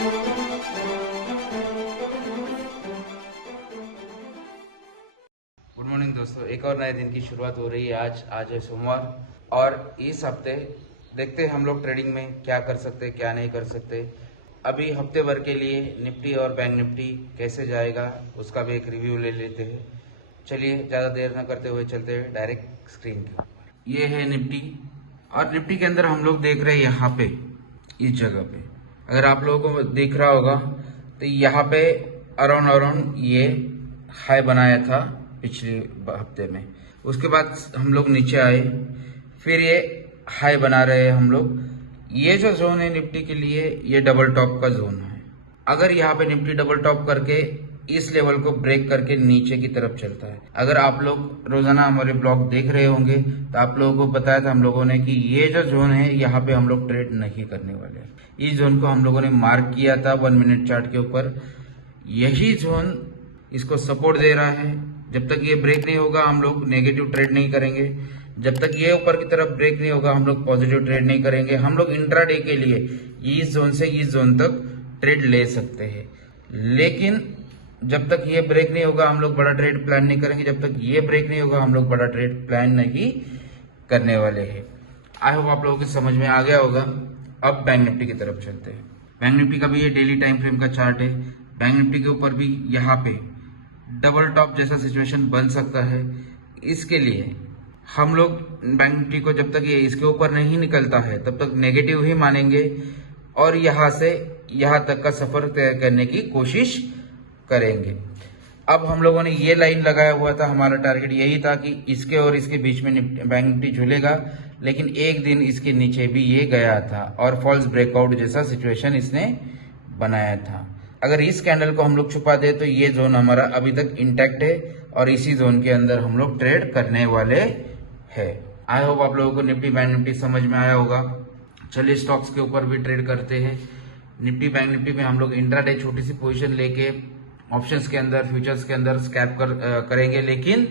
Good morning दोस्तों, एक और नए दिन की शुरुआत हो रही है। आज है सोमवार और इस हफ्ते देखते हैं हम लोग ट्रेडिंग में क्या कर सकते हैं, क्या नहीं कर सकते। अभी हफ्ते भर के लिए निफ्टी और बैंक निफ्टी कैसे जाएगा उसका भी एक रिव्यू ले लेते हैं। चलिए ज़्यादा देर न करते हुए चलते हैं डायरेक्ट स्क्रीन के ऊपर। ये है निफ्टी और निफ्टी के अंदर हम लोग देख रहे हैं यहाँ पे इस जगह पे, अगर आप लोगों को दिख रहा होगा तो यहाँ पे अराउंड ये हाई बनाया था पिछले हफ्ते में। उसके बाद हम लोग नीचे आए, फिर ये हाई बना रहे हैं हम लोग। ये जो जोन है निफ्टी के लिए ये डबल टॉप का जोन है। अगर यहाँ पे निफ्टी डबल टॉप करके इस लेवल को ब्रेक करके नीचे की तरफ चलता है, अगर आप लोग रोजाना हमारे ब्लॉग देख रहे होंगे तो आप लोगों को बताया था हम लोगों ने कि ये जो जोन है यहाँ पे हम लोग ट्रेड नहीं करने वाले। इस जोन को हम लोगों ने मार्क किया था 1 मिनट चार्ट के ऊपर। यही जोन इसको सपोर्ट दे रहा है। जब तक ये ब्रेक नहीं होगा हम लोग नेगेटिव ट्रेड नहीं करेंगे। जब तक ये ऊपर की तरफ ब्रेक नहीं होगा हम लोग पॉजिटिव ट्रेड नहीं करेंगे। हम लोग इंट्राडे के लिए इस जोन से इस जोन तक ट्रेड ले सकते हैं, लेकिन जब तक ये ब्रेक नहीं होगा हम लोग बड़ा ट्रेड प्लान नहीं करेंगे। जब तक ये ब्रेक नहीं होगा हम लोग बड़ा ट्रेड प्लान नहीं करने वाले हैं। आई होप आप लोगों को समझ में आ गया होगा। अब बैंक निफ्टी की तरफ चलते हैं। बैंक निफ्टी का भी ये डेली टाइम फ्रेम का चार्ट है। बैंक निफ्टी के ऊपर भी यहाँ पे डबल टॉप जैसा सिचुएशन बन सकता है। इसके लिए हम लोग बैंक निफ्टी को जब तक ये इसके ऊपर नहीं निकलता है तब तक नेगेटिव ही मानेंगे और यहाँ से यहाँ तक का सफर तय करने की कोशिश करेंगे। अब हम लोगों ने ये लाइन लगाया हुआ था, हमारा टारगेट यही था कि इसके और इसके बीच में बैंक निफ्टी झूलेगा, लेकिन एक दिन इसके नीचे भी ये गया था और फॉल्स ब्रेकआउट जैसा सिचुएशन इसने बनाया था। अगर इस कैंडल को हम लोग छुपा दे तो ये जोन हमारा अभी तक इंटैक्ट है और इसी जोन के अंदर हम लोग ट्रेड करने वाले हैं। आई होप आप लोगों को निफ्टी बैंक निफ्टी समझ में आया होगा। चलिए स्टॉक्स के ऊपर भी ट्रेड करते हैं। निफ्टी बैंक निफ्टी में हम लोग इंट्राडे छोटी सी पोजीशन लेके ऑप्शंस के अंदर फ्यूचर्स के अंदर स्कैल्प करेंगे, लेकिन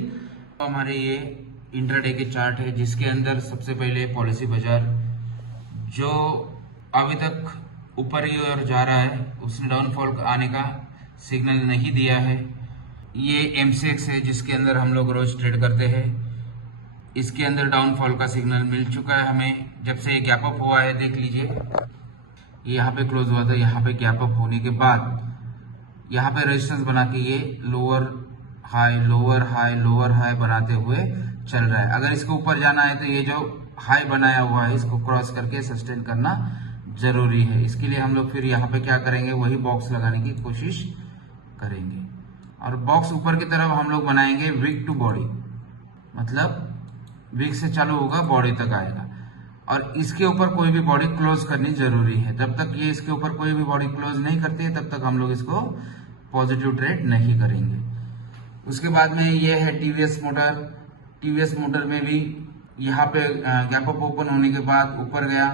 हमारे ये इंट्राडे के चार्ट है जिसके अंदर सबसे पहले पॉलिसी बाजार जो अभी तक ऊपर ही ओर जा रहा है, उसने डाउनफॉल आने का सिग्नल नहीं दिया है। ये एमसीएक्स है जिसके अंदर हम लोग रोज ट्रेड करते हैं। इसके अंदर डाउनफॉल का सिग्नल मिल चुका है हमें जब से ये गैप अप हुआ है। देख लीजिए यहाँ पे क्लोज हुआ था, यहाँ पे गैप अप होने के बाद यहाँ पे रेजिस्टेंस बना के ये लोअर हाई बनाते हुए चल रहा है। अगर इसको ऊपर जाना है तो ये जो हाई बनाया हुआ है इसको क्रॉस करके सस्टेन करना जरूरी है। इसके लिए हम लोग फिर यहाँ पे क्या करेंगे, वही बॉक्स लगाने की कोशिश करेंगे और बॉक्स ऊपर की तरफ हम लोग बनाएंगे विक टू बॉडी, मतलब विक से चालू होगा बॉडी तक आएगा और इसके ऊपर कोई भी बॉडी क्लोज करनी जरूरी है। जब तक ये इसके ऊपर कोई भी बॉडी क्लोज नहीं करती है तब तक हम लोग इसको पॉजिटिव ट्रेड नहीं करेंगे। उसके बाद में ये है टीवीएस मोटर। टीवीएस मोटर में भी यहाँ पे गैप अप ओपन होने के बाद ऊपर गया,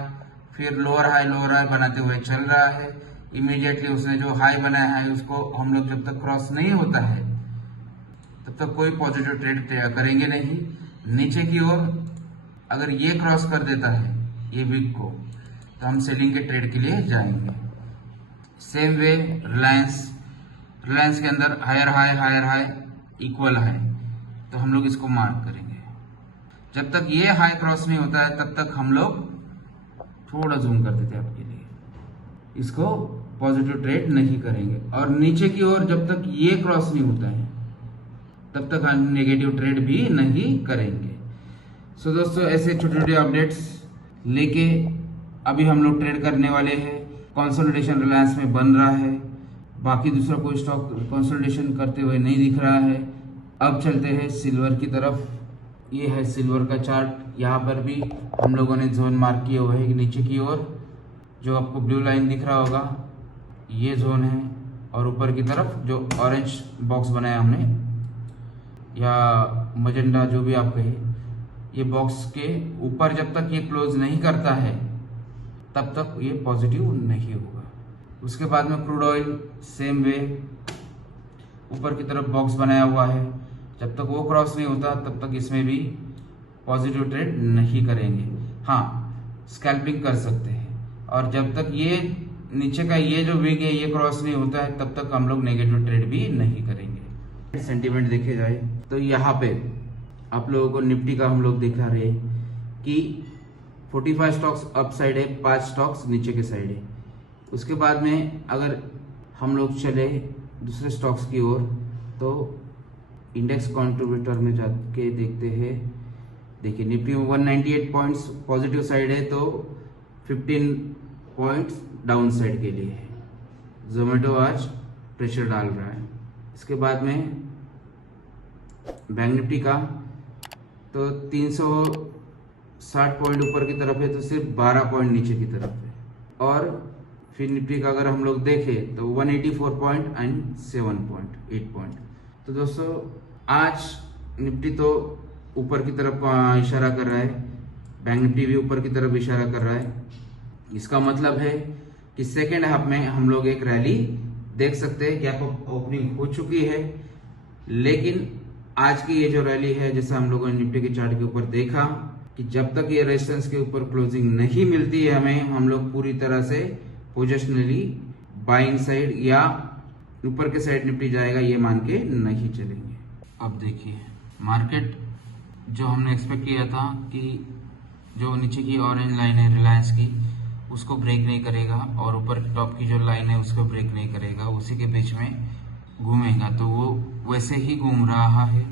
फिर लोअर हाई बनाते हुए चल रहा है। इमीडिएटली उसने जो हाई बनाया है उसको हम लोग जब तक क्रॉस नहीं होता है तब तक कोई पॉजिटिव ट्रेड करेंगे नहीं। नीचे की ओर अगर ये क्रॉस कर देता है ये वीक को तो हम सेलिंग के ट्रेड के लिए जाएंगे। सेम वे रिलायंस के अंदर हायर हाई इक्वल है तो हम लोग इसको मार्क करेंगे। जब तक ये हाई क्रॉस नहीं होता है तब तक हम लोग थोड़ा जूम कर देते हैं आपके लिए, इसको पॉजिटिव ट्रेड नहीं करेंगे। और नीचे की ओर जब तक ये क्रॉस नहीं होता है तब तक हम नेगेटिव ट्रेड भी नहीं करेंगे। सो दोस्तों ऐसे छोटे छोटे अपडेट्स लेके अभी हम लोग ट्रेड करने वाले हैं। कंसोलिडेशन रिलायंस में बन रहा है, बाकी दूसरा कोई स्टॉक कंसोलिडेशन करते हुए नहीं दिख रहा है। अब चलते हैं सिल्वर की तरफ। ये है सिल्वर का चार्ट। यहाँ पर भी हम लोगों ने जोन मार्क किए हुए हैं। नीचे की ओर जो आपको ब्लू लाइन दिख रहा होगा ये जोन है और ऊपर की तरफ जो ऑरेंज बॉक्स बनाया हमने या मजेंडा जो भी आप कहे, ये बॉक्स के ऊपर जब तक ये क्लोज नहीं करता है तब तक ये पॉजिटिव नहीं होगा। उसके बाद में क्रूड ऑयल सेम वे ऊपर की तरफ बॉक्स बनाया हुआ है, जब तक वो क्रॉस नहीं होता तब तक इसमें भी पॉजिटिव ट्रेड नहीं करेंगे। हाँ स्कैल्पिंग कर सकते हैं और जब तक ये नीचे का ये जो विग है ये क्रॉस नहीं होता है तब तक हम लोग नेगेटिव ट्रेड भी नहीं करेंगे। सेंटीमेंट देखे जाए तो यहाँ पे आप लोगों को निफ्टी का हम लोग दिखा रहे हैं कि 45 स्टॉक्स अप साइड है, 5 स्टॉक्स नीचे के साइड है। उसके बाद में अगर हम लोग चले दूसरे स्टॉक्स की ओर तो इंडेक्स कंट्रीब्यूटर में जाके देखते हैं। देखिए निफ्टी में 198 पॉइंट्स पॉजिटिव साइड है तो 15 पॉइंट्स डाउन साइड के लिए है। जोमेटो आज प्रेशर डाल रहा है। इसके बाद में बैंक निफ्टी का तो 360 पॉइंट ऊपर की तरफ है तो सिर्फ 12 पॉइंट नीचे की तरफ है। और फिर निफ्टी का अगर हम लोग देखें तो 184 पॉइंट एंड 8 पॉइंट। तो दोस्तों आज निफ्टी तो ऊपर की तरफ इशारा कर रहा है, बैंक निफ्टी भी ऊपर की तरफ इशारा कर रहा है। इसका मतलब है कि सेकेंड हाफ में हम लोग एक रैली देख सकते हैं। गैप ओपनिंग हो चुकी है, लेकिन आज की ये जो रैली है जैसा हम लोगों ने निफ्टी के चार्ट के ऊपर देखा कि जब तक ये रेजिस्टेंस के ऊपर क्लोजिंग नहीं मिलती है हमें, हम लोग पूरी तरह से पोजिशनली बाइंग साइड या ऊपर के साइड निफ्टी जाएगा ये मान के नहीं चलेंगे। अब देखिए मार्केट जो हमने एक्सपेक्ट किया था कि जो नीचे की ऑरेंज लाइन है रिलायंस की उसको ब्रेक नहीं करेगा और ऊपर टॉप की जो लाइन है उसको ब्रेक नहीं करेगा, उसी के बीच में घूमेगा, तो वो वैसे ही घूम रहा है।